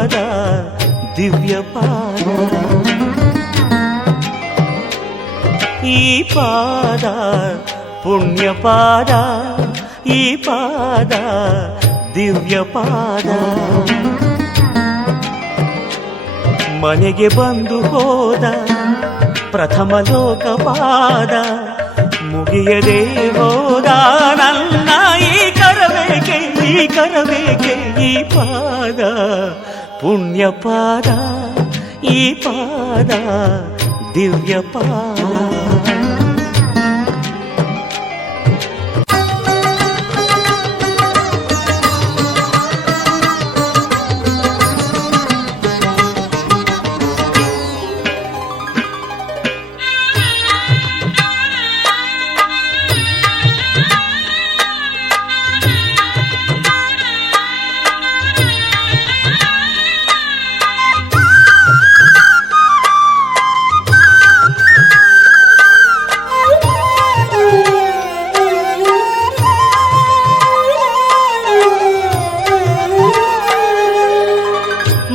ಪಾದ ದಿವ್ಯ ಪಾದ ಈ ಪಾದ ಪುಣ್ಯ ಪಾದ ಈ ಪಾದ ದಿವ್ಯ ಪಾದ ಮನೆಗೆ ಬಂದು ಹೋದ ಪ್ರಥಮ ಲೋಕಪಾದ ಮುಗಿಯದೆ ಹೋದ ನನ್ನ ಈ ಕರಬೇಕೆ ಈ ಪಾದ ಪುಣ್ಯ ಪಾದ ಈ ಪಾದ ದಿವ್ಯ ಪಾದ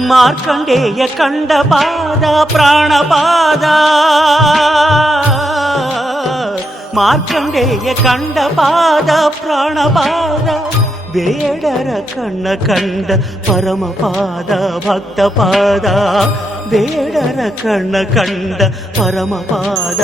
ಮಾರ್ಕಂಡೇಯ ಕಂಡ ಪಾದ ಪ್ರಾಣಪಾದ ಮಾರ್ಕಂಡೇಯ ಕಂಡ ಪಾದ ಪ್ರಾಣಪಾದ ಬೇಡರ ಕಣ್ಣ ಕಂಡ ಪರಮಪಾದ ಭಕ್ತಪಾದ ಬೇಡರ ಕಣ್ಣ ಕಂಡ ಪರಮಪಾದ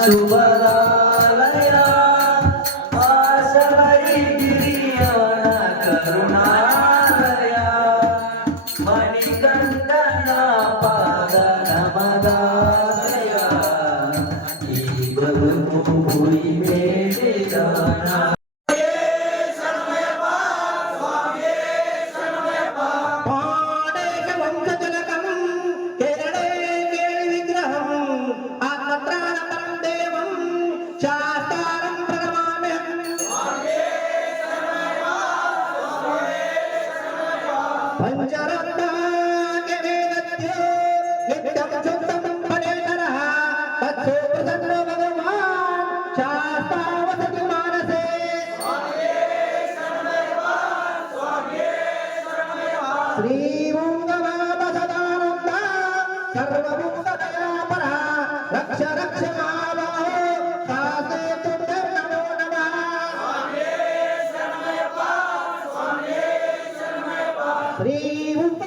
ಶುಭರಾಲಯ ಆಶಲೈ ಗಿರಿಯನ ಕರುಣಾಲಯ ಮಣಿಕಂಠನ ಪಾದ ನಮದಾಲಯ ಈ ಬದುಕು ಹುಯಿ ಮೇಲಿದಾನ पंचरत्न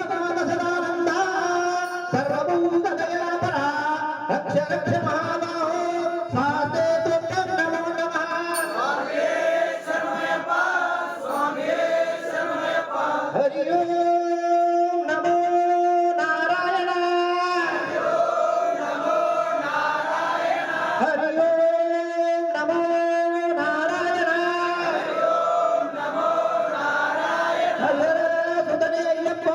ಗುರುನಾಥ ಸದಾನಂದ ಸರ್ವಭೂತ ದಯಾಪರ ರಕ್ಷ ರಕ್ಷ ಮಹಾಬಾಹೋ ಸಾತೆ ತುಭ್ಯಂ ನಮೋ ನಮಃ. ಹರಿ ಓಂ ನಮೋ ನಾರಾಯಣ. ಹರಿ ಓಂ ನಮೋ ನಾರಾಯಣ. ಹರೇ ಸುತನೇ ಅಯ್ಯಪ್ಪ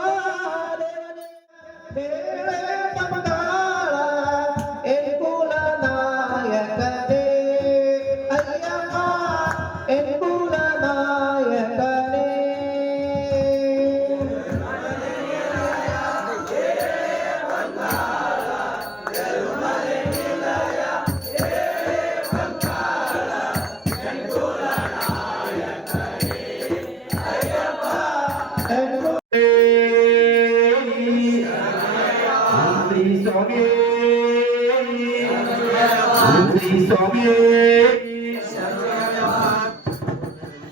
ದೇವನೇ ಪಂಗಾಳ ಎನ್ ಕುಲ ನಾಯಕನೇ ಅಯ್ಯಪ್ಪ ಎನ್ ಕುಲ ನಾಯಕನೇ.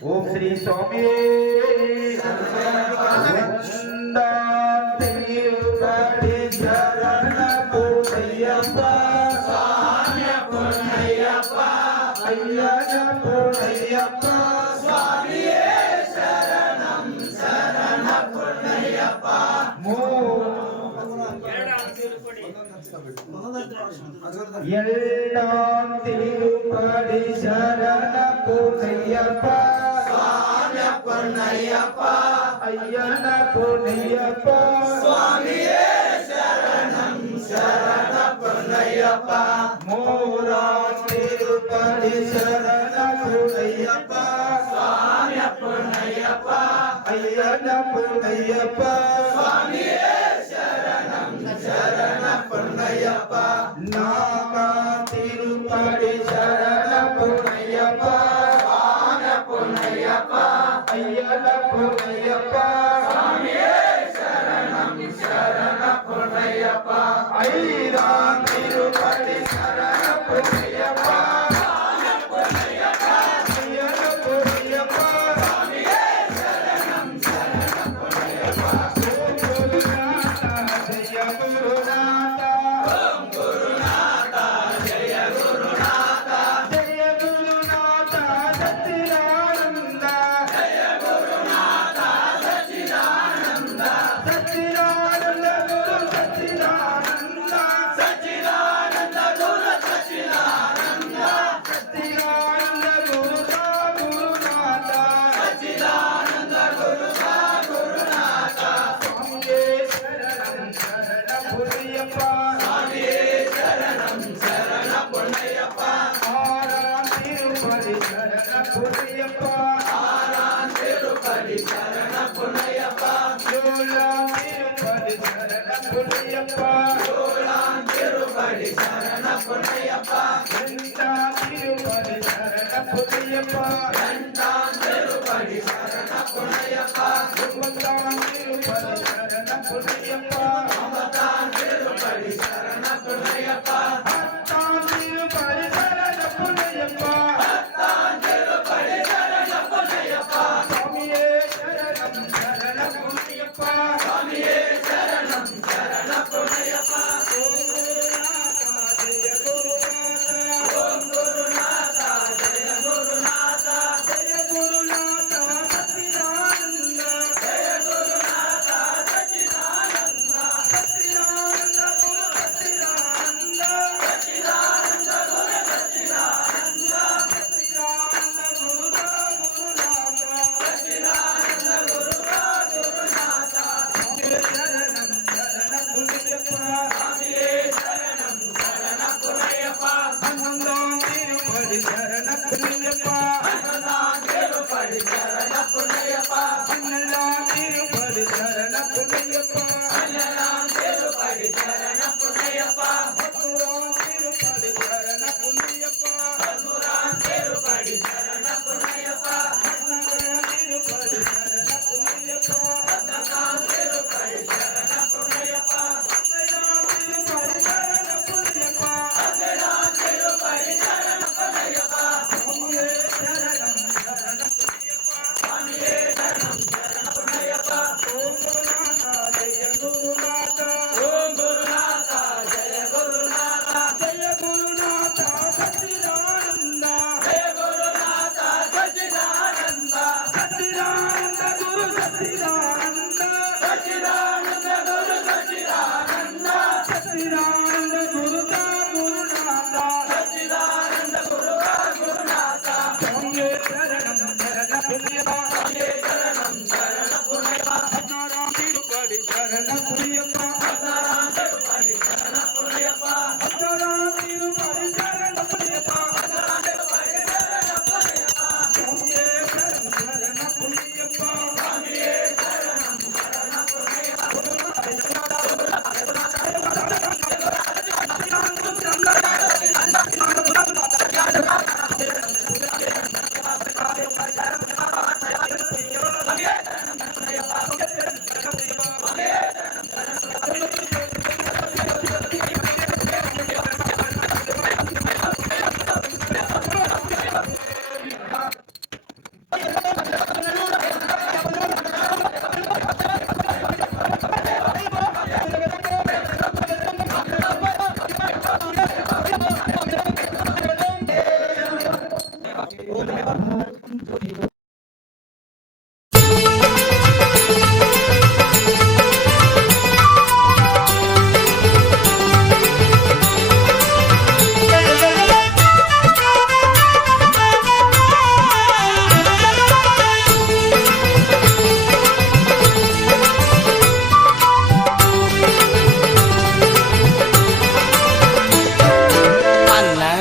ಓಂ ಶ್ರೀ ಸ್ವಾಮಿ ವಂದಾತಿರುಗಡಿ ಶರಣ ಪೂರ್ಣಯ್ಯಪ್ಪ ಸ್ವಾಮಿ ಪೂರ್ಣಯ್ಯಪ್ಪ ಅಯ್ಯನ ಪೂರ್ಣಯ್ಯಪ್ಪ ಸ್ವಾಮಿಯೇ ಶರಣಂ ಶರಣ ಪೂರ್ಣಯ್ಯಪ್ಪ. எல்லாம் திருப்படி சரண பொன்னையப்பா சுவாமி பொன்னையப்பா ஐயன பொன்னையப்பா சுவாமியே சரணம் சரண பொன்னையப்பா. மோரா திருப்படி சரண பொன்னையப்பா சுவாமி பொன்னையப்பா ஐயன பொன்னையப்பா சுவாமியே சரணம் சரண பொன்னையப்பா. நாம திருப்படி சரண பொன்னையப்பா சுவாமி பொன்னையப்பா ஐயன பொன்னையப்பா சுவாமியே சரணம் சரண பொன்னையப்பா. ஐரான் திருப்படி சரண பொன்னையப்பா சுவாமி பொன்னையப்பா ஐயன பொன்னையப்பா சுவாமியே சரணம் சரண பொன்னையப்பா. ஓம் குருநாத ஜெய குருநாத ஓம் குருநாத ஜெய குருநாத ஜெய குருநாத சச்சிதானந்த ஜெய குருநாத சச்சிதானந்த சச்சிதானந்த குரு சச்சிதானந்த சச்சிதானந்த குரு சச்சிதானந்த சச்சிதானந்த குரு சா குருநாத சச்சிதானந்த குரு சா குருநாத. சுவாமியே சரணம் சரண பொன்னையப்பா சுவாமியே சரணம் சரண பொன்னையப்பா. ஆறாம் திருப்படி சரண பொன்னையப்பா ஆறாம் திருப்படி சரண பொன்னையப்பா. ஏழாம் திருப்படி சரண பொன்னையப்பா ஏழாம் திருப்படி சரண பொன்னையப்பா. எட்டாம் திருப்படி சரண பொன்னையப்பா எட்டாம் திருப்படி சரண பொன்னையப்பா. ஒன்பதாம் திருப்படி சரண பொன்னையப்பா ஒன்பதாம் திருப்படி சரண பொன்னையப்பா. பத்தாம் திருப்படி சரண பொன்னையப்பா பத்தாம் திருப்படி சரண பொன்னையப்பா. சுவாமியே சரணம் சரண பொன்னையப்பா சுவாமியே சரணம் சரண பொன்னையப்பா. ஓம் குருநாத ஜெய குருநாத ஜெய குருநாத சச்சிதானந்த ஜெய குருநாத சச்சிதானந்த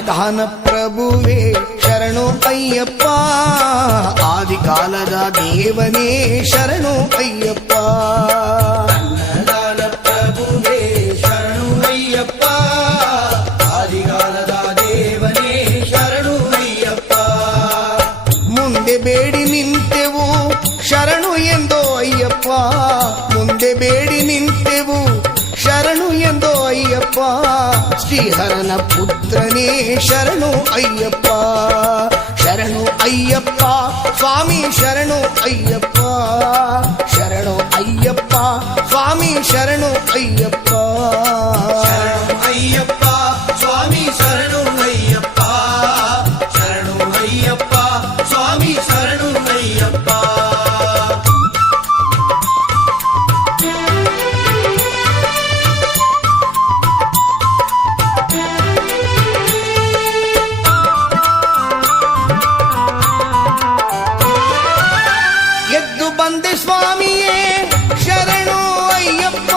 ಅನ್ನದಾನ ಪ್ರಭುವೇ ಶರಣು ಅಯ್ಯಪ್ಪ, ಆದಿಕಾಲದ ದೇವನೇ ಶರಣು ಅಯ್ಯಪ್ಪ. ಅನ್ನದಾನ ಪ್ರಭುವೇ ಶರಣು ಅಯ್ಯಪ್ಪ, ಆದಿಕಾಲದ ದೇವನೇ ಶರಣು ಅಯ್ಯಪ್ಪ. ಮುಂದೆ ಬೇಡಿ ನಿಂತೆವು ಶರಣು ಎಂದೋ ಅಯ್ಯಪ್ಪ, ಮುಂದೆ ಬೇಡಿ ನಿಂತೆವು ಶರಣು ಎಂದೋ ಅಯ್ಯಪ್ಪ. ಶ್ರೀಹರನ ಪುತ್ರನೇ ಶರಣು ಅಯ್ಯಪ್ಪ, ಶರಣು ಅಯ್ಯಪ್ಪ ಸ್ವಾಮಿ ಶರಣು ಅಯ್ಯಪ್ಪ, ಶರಣು ಅಯ್ಯಪ್ಪ ಸ್ವಾಮಿ ಶರಣು ಅಯ್ಯಪ್ಪ. ಶರಣು ಅಯ್ಯಪ್ಪ ಸ್ವಾಮಿ ಶರಣು ಅಯ್ಯಪ್ಪ, ಶರಣು ಅಯ್ಯಪ್ಪ ಸ್ವಾಮಿ ಶರಣು ಅಯ್ಯಪ್ಪ. ಎದ್ದು ಬಂದೆ ಸ್ವಾಮಿಯೇ ಶರಣು ಅಯ್ಯಪ್ಪ,